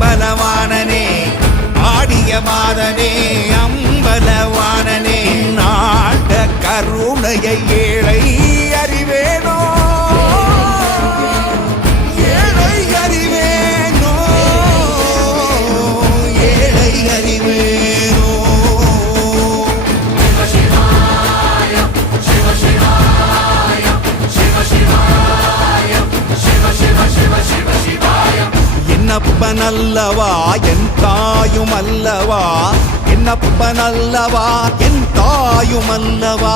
அம்பலவாணனே ஆடிய மாதனே அம்பலவாணனே நாட கருணையை ஏழை அறிவேனோ ஏழை அறிவேனோ ஏழை அறிவேனோ என்னப்பனல்லவா என் தாயும் அல்லவா என்னப்பனல்லவா என் தாயும் அல்லவா